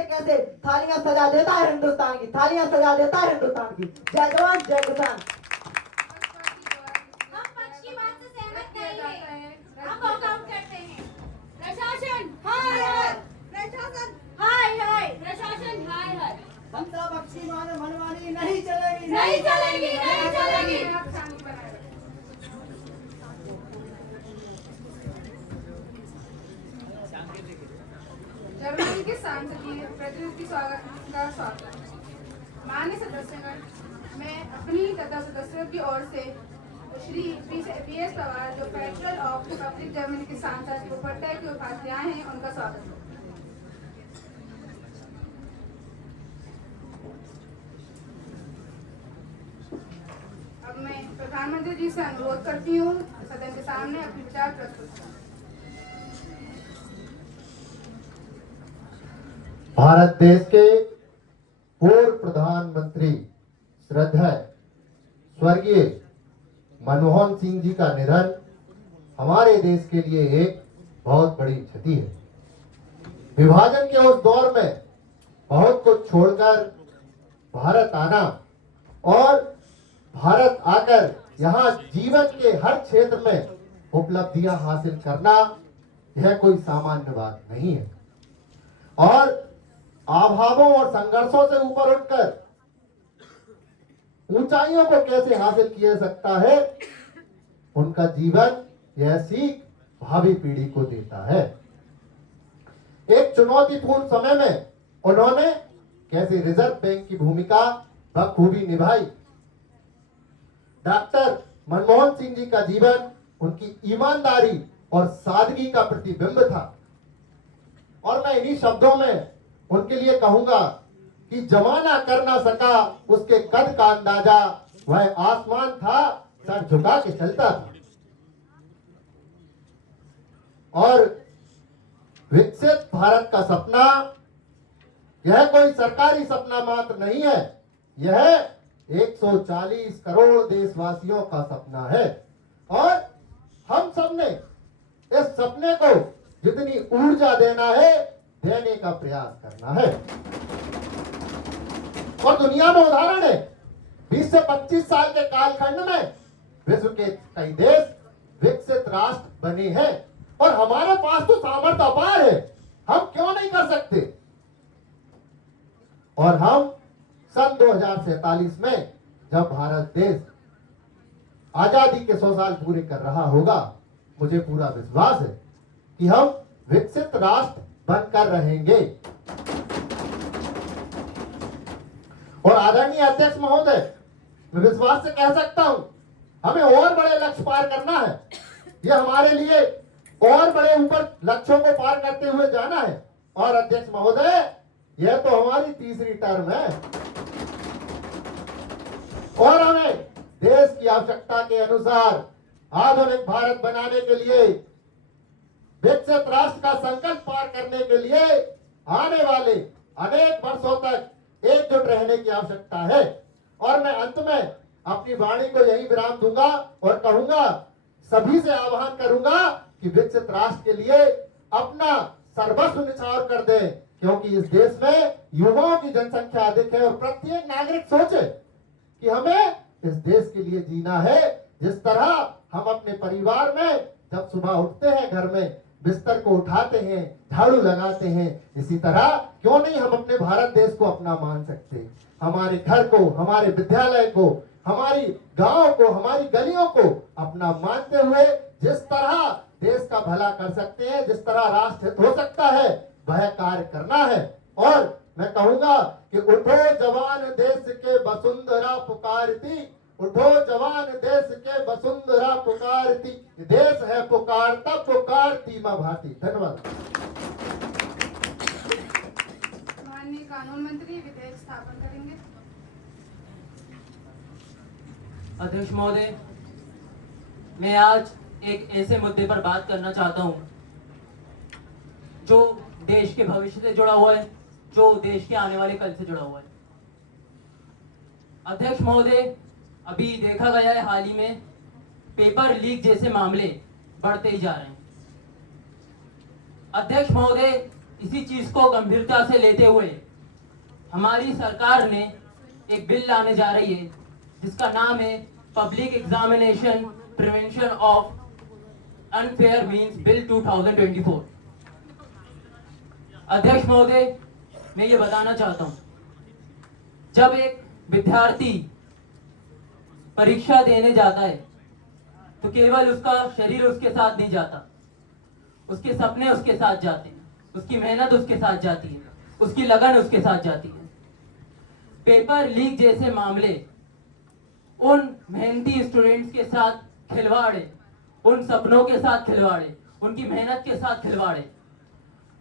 कैसे थालियां सजा देता है हिंदुस्तान की। जय जवान जय किसान। हम पक्ष की बात से सहमत नहीं हैं। हम वॉकआउट करते हैं। प्रशासन हाय, प्रशासन हाय, प्रशासन हाय। जनता पक्षी मनमानी नहीं चलेगी। जर्मनी के सांसदीय प्रतिनिधि का स्वागत। माननीय सदस्यगण, मैं अपनी तथा सदस्यों की ओर से श्री पी.एस. पवार जो फेडरल ऑफ रिपब्लिक जर्मनी के सांसद वुपर्टल के उपाध्याय हैं, उनका स्वागत है। अब मैं प्रधानमंत्री जी से अनुरोध करती हूँ सदन के सामने अपने विचार प्रस्तुत करें। भारत देश के पूर्व प्रधानमंत्री श्रद्धेय स्वर्गीय मनमोहन सिंह जी का निधन हमारे देश के लिए एक बहुत बड़ी क्षति है। विभाजन के उस दौर में बहुत कुछ छोड़कर भारत आना और भारत आकर यहाँ जीवन के हर क्षेत्र में उपलब्धियां हासिल करना यह कोई सामान्य बात नहीं है। और अभावों और संघर्षों से ऊपर उठकर ऊंचाइयों को कैसे हासिल किया जा सकता है, उनका जीवन यह सीख भावी पीढ़ी को देता है। एक चुनौतीपूर्ण समय में उन्होंने कैसे रिजर्व बैंक की भूमिका बखूबी निभाई। डॉक्टर मनमोहन सिंह जी का जीवन उनकी ईमानदारी और सादगी का प्रतिबिंब था। और मैं इन्हीं शब्दों में उनके लिए कहूंगा कि जमाना कर ना सका उसके कद का अंदाजा, वह आसमान था सर झुका के चलता था। और विकसित भारत का सपना यह कोई सरकारी सपना मात्र नहीं है, यह 140 करोड़ देशवासियों का सपना है। और हम सबने इस सपने को जितनी ऊर्जा देने का प्रयास करना है। और दुनिया में उदाहरण है, 20 से 25 साल के कालखंड में विश्व के कई देश विकसित राष्ट्र बने हैं और हमारे पास तो सामर्थ्य अपार है, हम क्यों नहीं कर सकते। और हम सन 2047 में जब भारत देश आजादी के 100 साल पूरे कर रहा होगा, मुझे पूरा विश्वास है कि हम विकसित राष्ट्र बनकर रहेंगे। और आदरणीय अध्यक्ष महोदय, मैं विश्वास से कह सकता हूं, हमें और बड़े लक्ष्य पार करना है। यह हमारे लिए और बड़े ऊपर लक्ष्यों को पार करते हुए जाना है। और अध्यक्ष महोदय, यह तो हमारी तीसरी टर्म है। आवश्यकता के अनुसार आधुनिक भारत बनाने के लिए, विकसित राष्ट्र का संकल्प पार करने के लिए आने वाले अनेक वर्षों तक एकजुट रहने की आवश्यकता है। और मैं अंत में अपनी वाणी को यही विराम दूंगा और कहूंगा, सभी से आह्वान करूंगा कि विकसित राष्ट्र के लिए अपना सर्वस्व निछावर कर दें, क्योंकि इस देश में युवाओं की जनसंख्या अधिक है और प्रत्येक नागरिक सोचे कि हमें इस देश के लिए जीना है। जिस तरह हम अपने परिवार में जब सुबह उठते हैं, घर में बिस्तर को उठाते हैं, झाड़ू लगाते हैं, इसी तरह क्यों नहीं हम अपने भारत देश को अपना मान सकते। हमारे घर को, हमारे विद्यालय को, हमारी गांव को, हमारी गलियों को अपना मानते हुए जिस तरह देश का भला कर सकते हैं, जिस तरह राष्ट्र हित हो सकता है, वह कार्य करना है। और मैं कहूंगा कि उठो जवान देश के वसुंधरा पुकारती, उठो जवान देश के वसुंधरा पुकारती, देश है पुकारता पुकारती मां भाती। धन्यवाद। माननीय कानून मंत्री विधेयक स्थापन करेंगे। अध्यक्ष महोदय, मैं आज एक ऐसे मुद्दे पर बात करना चाहता हूं जो देश के भविष्य से जुड़ा हुआ है, जो देश के आने वाले कल से जुड़ा हुआ है। अध्यक्ष महोदय, अभी देखा गया है हाल ही में पेपर लीक जैसे मामले बढ़ते ही जा रहे हैं। अध्यक्ष महोदय, इसी चीज को गंभीरता से लेते हुए हमारी सरकार ने एक बिल लाने जा रही है जिसका नाम है public examination prevention of unfair means bill 2024। अध्यक्ष महोदय, मैं ये बताना चाहता हूं, जब एक विद्यार्थी परीक्षा देने जाता है तो केवल उसका शरीर उसके साथ नहीं जाता, उसके सपने उसके साथ जाते हैं, उसकी मेहनत उसके साथ जाती है, उसकी लगन उसके साथ जाती है। पेपर लीक जैसे मामले उन मेहनती स्टूडेंट्स के साथ खिलवाड़े, उन सपनों के साथ खिलवाड़े, उनकी मेहनत के साथ खिलवाड़े।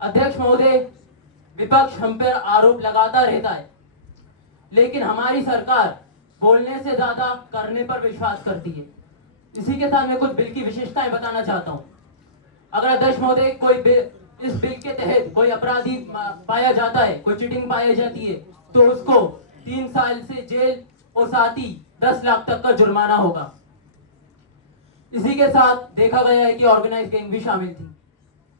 अध्यक्ष महोदय, विपक्ष हम पर आरोप लगाता रहता है, लेकिन हमारी सरकार बोलने से ज्यादा करने पर विश्वास करती है। इसी के साथ मैं कुछ बिल की विशेषताएं बताना चाहता हूं। अगर अध्यक्ष महोदय कोई इस बिल के तहत कोई अपराधी पाया जाता है, कोई चीटिंग पाई जाती है, तो उसको 3 साल से जेल और साथ ही 10 लाख तक का जुर्माना होगा। इसी के साथ देखा गया है कि ऑर्गेनाइज गैंग भी शामिल थी।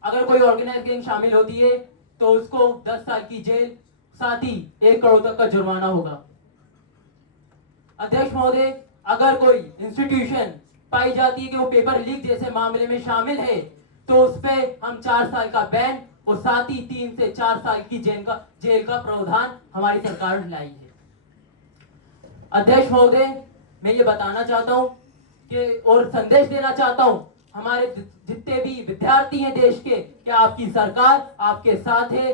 अगर कोई ऑर्गेनाइज गैंग शामिल होती है तो उसको 10 साल की जेल, साथ ही 1 करोड़ तक का जुर्माना होगा। अध्यक्ष महोदय, अगर कोई इंस्टीट्यूशन पाई जाती है कि वो पेपर लीक जैसे मामले में शामिल है तो उस पे हम 4 साल का बैन और साथ ही 3 से 4 साल की जेल का प्रावधान हमारी सरकार ने लाई है। अध्यक्ष महोदय, मैं ये बताना चाहता हूँ कि और संदेश देना चाहता हूँ हमारे जितने भी विद्यार्थी हैं देश के, कि आपकी सरकार आपके साथ है।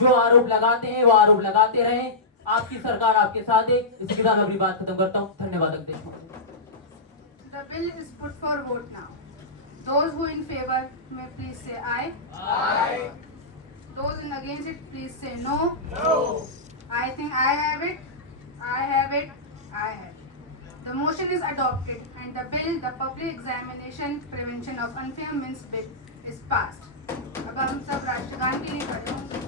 जो आरोप लगाते हैं वो आरोप लगाते रहें, आपकी सरकार आपके साथ है। इसके साथ अपनी बात खत्म करता हूँ। धन्यवाद अध्यक्ष महोदय। The bill is put for vote now. Those who in favor may please say aye. Aye. Those in against it please say no. No. I think I have it. I have it. I have it. The motion is adopted and the bill, the Public Examination Prevention of Unfair Means Bill, is passed. अब हम सब राष्ट्रगान के लिए खड़े होंगे।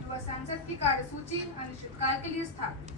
युवा सांसद की कार्यसूची अनिश्चितकाल के लिए स्थापित।